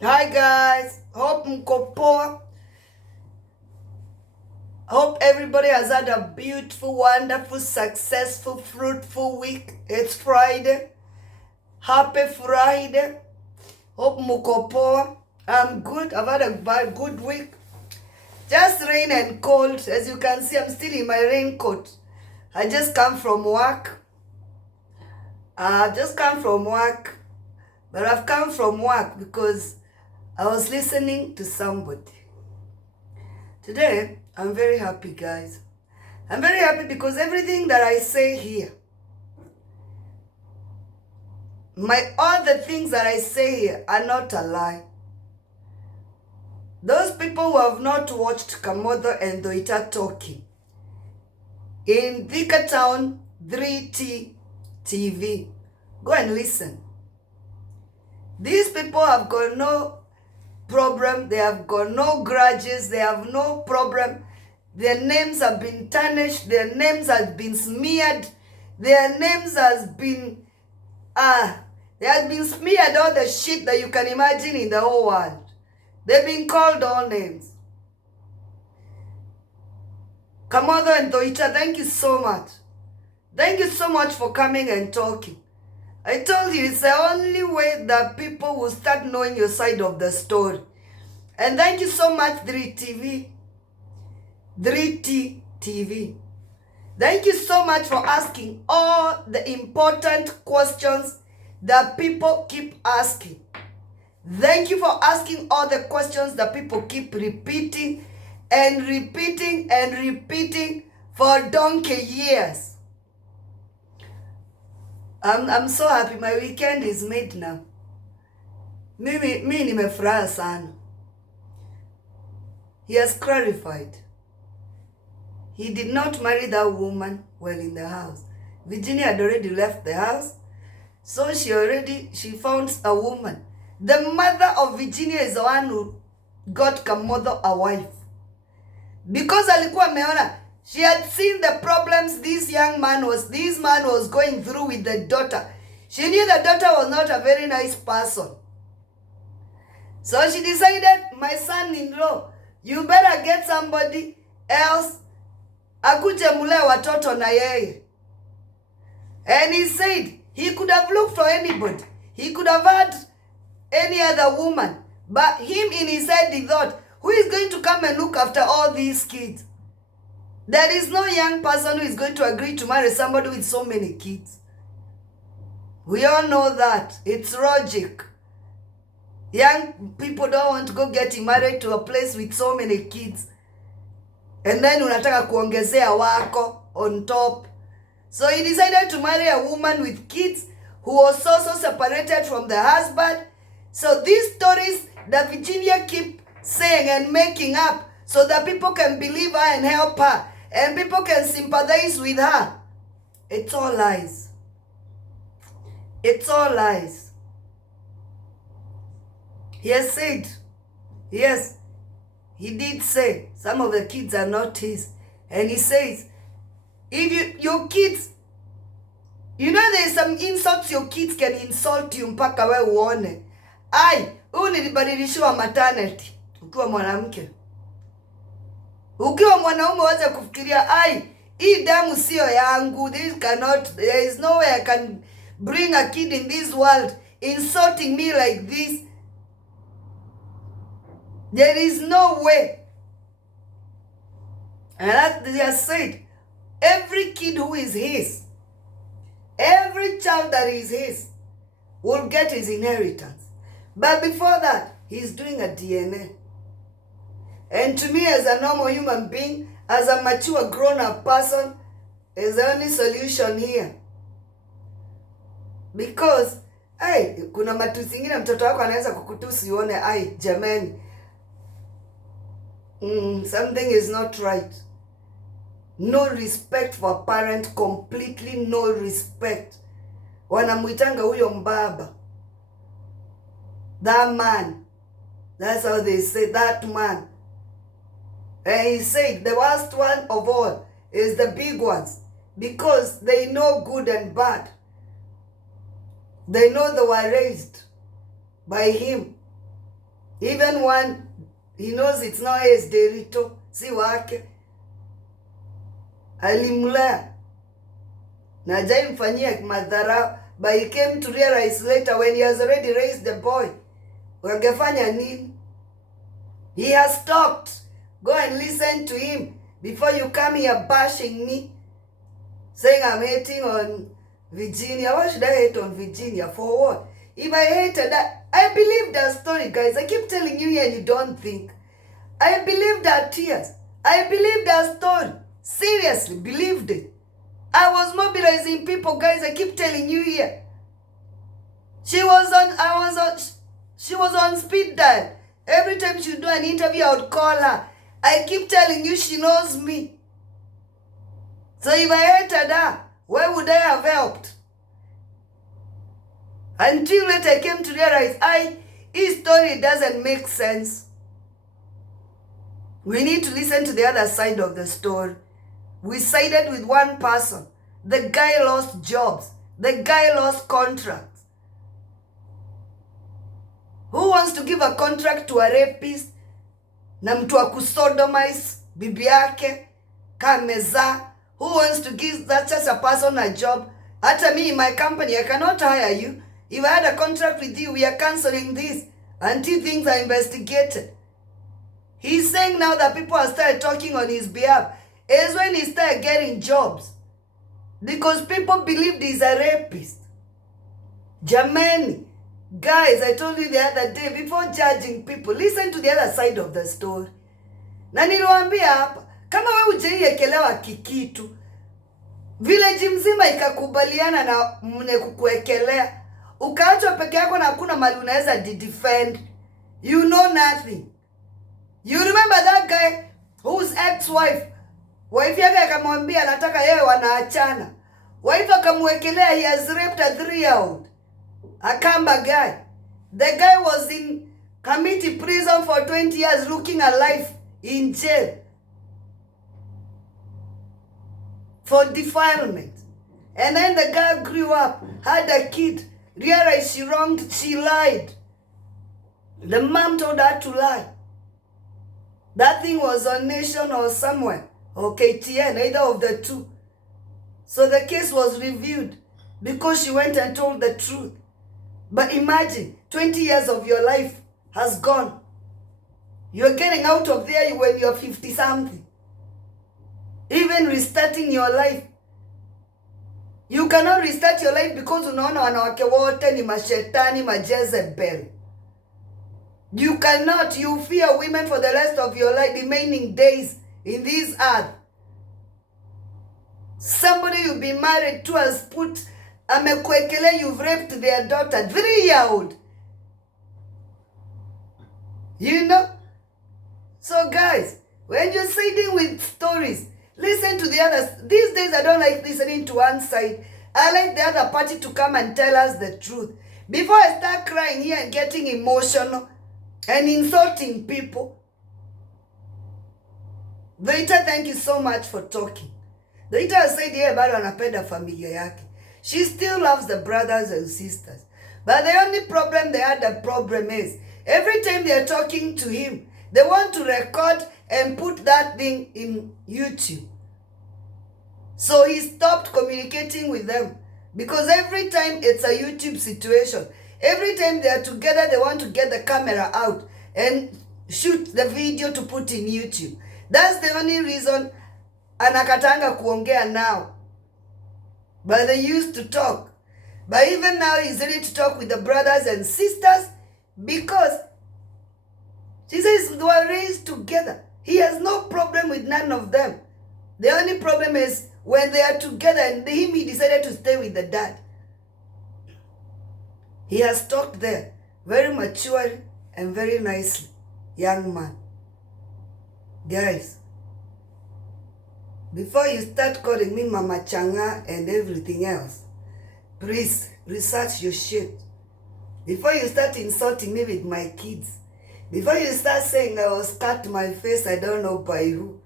Hi guys, hope mko poa. Hope everybody has had a beautiful, wonderful, successful, fruitful week. It's Friday. Happy Friday. Hope mko poa. I'm good. I've had a good week. Just rain and cold. As you can see, I'm still in my raincoat. I just come from work. But I've come from work because I was listening to somebody. Today, I'm very happy, guys. I'm very happy because everything that I say here, all the things that I say here are not a lie. Those people who have not watched Kamotho and Thuita talking in Thuita Town 3T TV, go and listen. These people have got no problem. They have got no grudges. They have no problem. Their names have been tarnished. Their names have been smeared. Their names has been they have been smeared all the shit that you can imagine in the whole world. They've been called all names. Kamotho and Thuita, thank you so much. Thank you so much for coming and talking. I told you it's the only way that people will start knowing your side of the story. And thank you so much, 3T TV. Thank you so much for asking all the important questions that people keep asking. Thank you for asking all the questions that people keep repeating and repeating and repeating for donkey years. I'm so happy. My weekend is made now. Mimi nimefuraha sana. He has clarified. He did not marry that woman while in the house. Virginia had already left the house. So she found a woman. The mother of Virginia is the one who got Kamotho a wife. Because alikuwa ameona, she had seen the problems this man was going through with the daughter. She knew the daughter was not a very nice person. So she decided, my son-in-law, you better get somebody else akuje mule watoto na yeye. And he said he could have looked for anybody. He could have had any other woman. But him in his head, he thought, who is going to come and look after all these kids? There is no young person who is going to agree to marry somebody with so many kids. We all know that. It's logic. Young people don't want to go get married to a place with so many kids. And then unataka kuongezea wako on top. So he decided to marry a woman with kids who was also separated from the husband. So these stories that Virginia keep saying and making up so that people can believe her and help her and people can sympathize with her, it's all lies. It's all lies. He has said, yes, he did say some of the kids are not his. And he says, if your kids, you know there's some insults your kids can insult you mpaka we uone. Huu nilibadilishiwa maternity ukiwa mwanamke. Ukiwa mwanaume wacha kufikiria, hii damu sio yangu. There is no way I can bring a kid in this world insulting me like this. There is no way. And that they have said, every kid who is his, every child that is his, will get his inheritance. But before that, he's doing a DNA. And to me, as a normal human being, as a mature grown-up person, is the only solution here. Because, kuna matusi ingine mtoto wako anaweza kukutusi uone, jamani, something is not right. No respect for a parent, completely no respect. Wanamuitanga huyo mbaba. That man. That's how they say, that man. And he said the worst one of all is the big ones. Because they know good and bad. They know they were raised by him. Even one, he knows it's not his Derito, si wake. Alimulea. Na jai mfanyia madharau. But he came to realize later when he has already raised the boy. Wangefanya nini? He has talked. Go and listen to him before you come here bashing me. Saying I'm hating on Virginia. Why should I hate on Virginia? For what? If I hated that, I believe that story, guys. I keep telling you here and you don't think. I believe that tears. I believe that story. Seriously, believed it. I was mobilizing people, guys. I keep telling you here. She was on speed dial. Every time she would do an interview, I would call her. I keep telling you she knows me. So if I hated her, where would I have helped? Until later I came to realize, his story doesn't make sense. We need to listen to the other side of the story. We sided with one person. The guy lost jobs. The guy lost contracts. Who wants to give a contract to a rapist? Na mtu wa kusodomize bibi yake kameza. Who wants to give that such a person a job? Hata me in my company, I cannot hire you. If I had a contract with you, we are cancelling this until things are investigated. He's saying now that people have started talking on his behalf is when he started getting jobs. Because people believed he's a rapist. Jamani, guys, I told you the other day, before judging people, listen to the other side of the story. Na niliwaambia hapa, kama wewe hujaiekelewa kikitu, village mzima ikakubaliana na mne kukuekelea, ukaachwa peke yako na hakuna mali unaweza defend, you know nothing. You remember that guy whose ex-wife, wife yake akamwambia anataka yeye wanaachana. Wife akamwekelea, he has raped a 3-year-old. A Kamba guy. The guy was in community prison for 20 years looking at life in jail for defilement. And then the girl grew up, had a kid, realized she wronged, she lied. The mom told her to lie. That thing was on Nation or somewhere, or KTN, either of the two. So the case was reviewed because she went and told the truth. But imagine, 20 years of your life has gone. You're getting out of there when you're 50-something. Even restarting your life. You cannot restart your life because unaona wanawake wote ni mashetani, majezebel. You cannot. You fear women for the rest of your life, remaining days in this earth. Somebody you've been married to has put amekwekele, you've raped their daughter, 3-year-old. You know? So guys, when you're sitting with stories, listen to the others. These days I don't like listening to one side. I like the other party to come and tell us the truth. Before I start crying here and getting emotional and insulting people. Thuita, thank you so much for talking. Thuita said here bado anapenda familia yake. She still loves the brothers and sisters. But the only problem they had, the problem is, every time they are talking to him, they want to record and put that thing in YouTube. So he stopped communicating with them. Because every time it's a YouTube situation, every time they are together, they want to get the camera out and shoot the video to put in YouTube. That's the only reason anakatanga kuongea now. But they used to talk. But even now he's ready to talk with the brothers and sisters because she says they were raised together. He has no problem with none of them. The only problem is when they are together and he decided to stay with the dad. He has talked there very mature and very nicely. Young man. Guys, before you start calling me Mama Changa and everything else, please research your shit. Before you start insulting me with my kids, before you start saying I was cut my face, I don't know by who.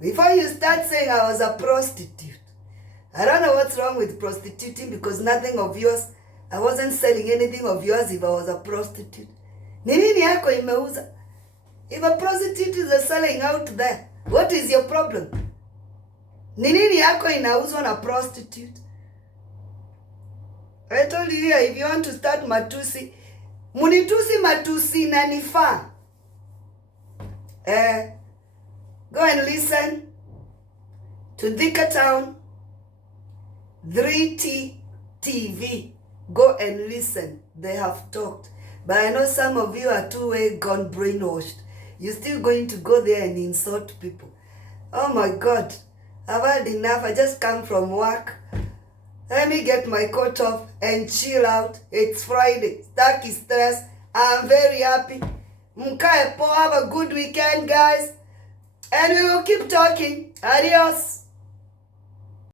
Before you start saying I was a prostitute. I don't know what's wrong with prostituting because nothing of yours, I wasn't selling anything of yours if I was a prostitute. Ni nini yako imeuza? If a prostitute is selling out there, what is your problem? Ni nini yako inauzwa na prostitute? I told you here, if you want to start matusi, munitusi matusi na nifaa. Go and listen to Thuita Town 3T TV. Go and listen. They have talked. But I know some of you are too gone brainwashed. You're still going to go there and insult people. Oh my God. I've had enough. I just come from work. Let me get my coat off and chill out. It's Friday. Staki stress. I'm very happy. Mkae po, have a good weekend, guys. And we will keep talking. Adios.